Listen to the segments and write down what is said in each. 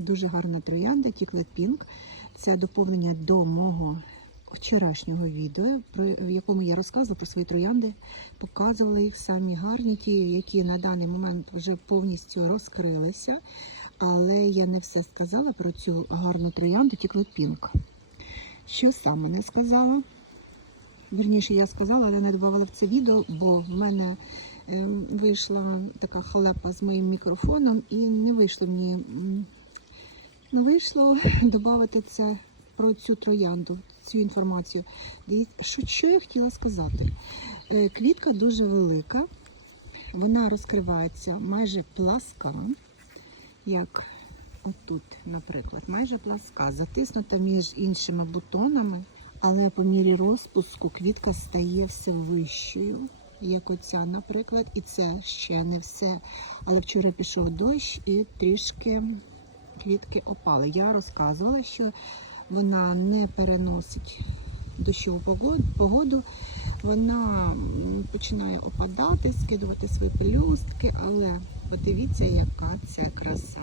Дуже гарна троянда Тіклет Пінк. Це доповнення до мого вчорашнього відео, в якому я розказувала про свої троянди, показувала їх самі гарні, ті, які на даний момент вже повністю розкрилися. Але я не все сказала про цю гарну троянду Тіклет Пінк. Що саме не сказала? Вірніше, я сказала, але не додавала в це відео, бо в мене ем, вийшла така халепа з моїм мікрофоном, і не вийшло мені не вийшло додати це про цю троянду, цю інформацію. Що, що я хотіла сказати? Е, Квітка дуже велика, вона розкривається майже пласка, як отут, наприклад, майже пласка, затиснута між іншими бутонами, але по мірі розпуску квітка стає все вищою, як оця, наприклад, і це ще не все. Але вчора пішов дощ і трішки квітки опали. Я розказувала, що вона не переносить дощову погоду. Вона починає опадати, скидувати свої пелюстки, але подивіться, яка це краса.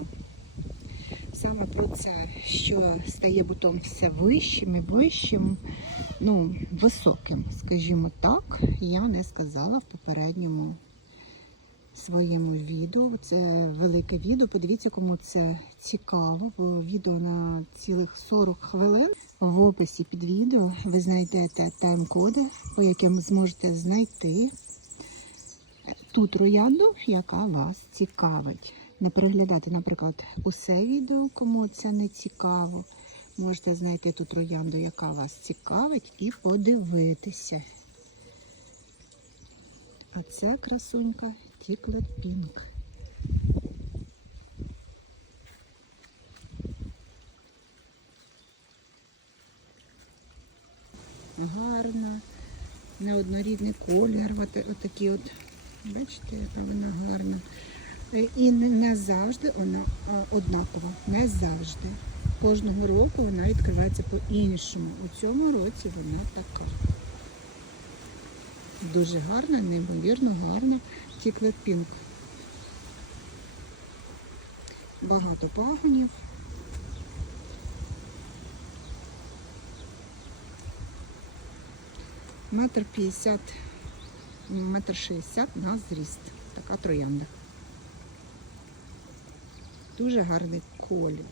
Саме про це, що стає бутон все вищим і вищим, ну, високим, скажімо так, я не сказала в попередньому своєму відео. Це велике відео. Подивіться, кому це цікаво, бо відео на цілих 40 хвилин. В описі під відео ви знайдете тайм-коди, по яким зможете знайти ту троянду, яка вас цікавить. Не переглядати, наприклад, усе відео, кому це не цікаво. Можете знайти ту троянду, яка вас цікавить, і подивитися. Оце красунька Тіклет Пінк. Гарна, неоднорідний колір. От, отакі от, бачите, яка вона гарна. Е, І не завжди вона однакова. Не завжди. Кожного року вона відкривається по-іншому. У цьому році вона така. Дуже гарна, неймовірно гарна Тіклет Пінк. Багато пагонів. Метр п'ятдесят, метр шістдесят на зріст. Така троянда. Дуже гарний колір.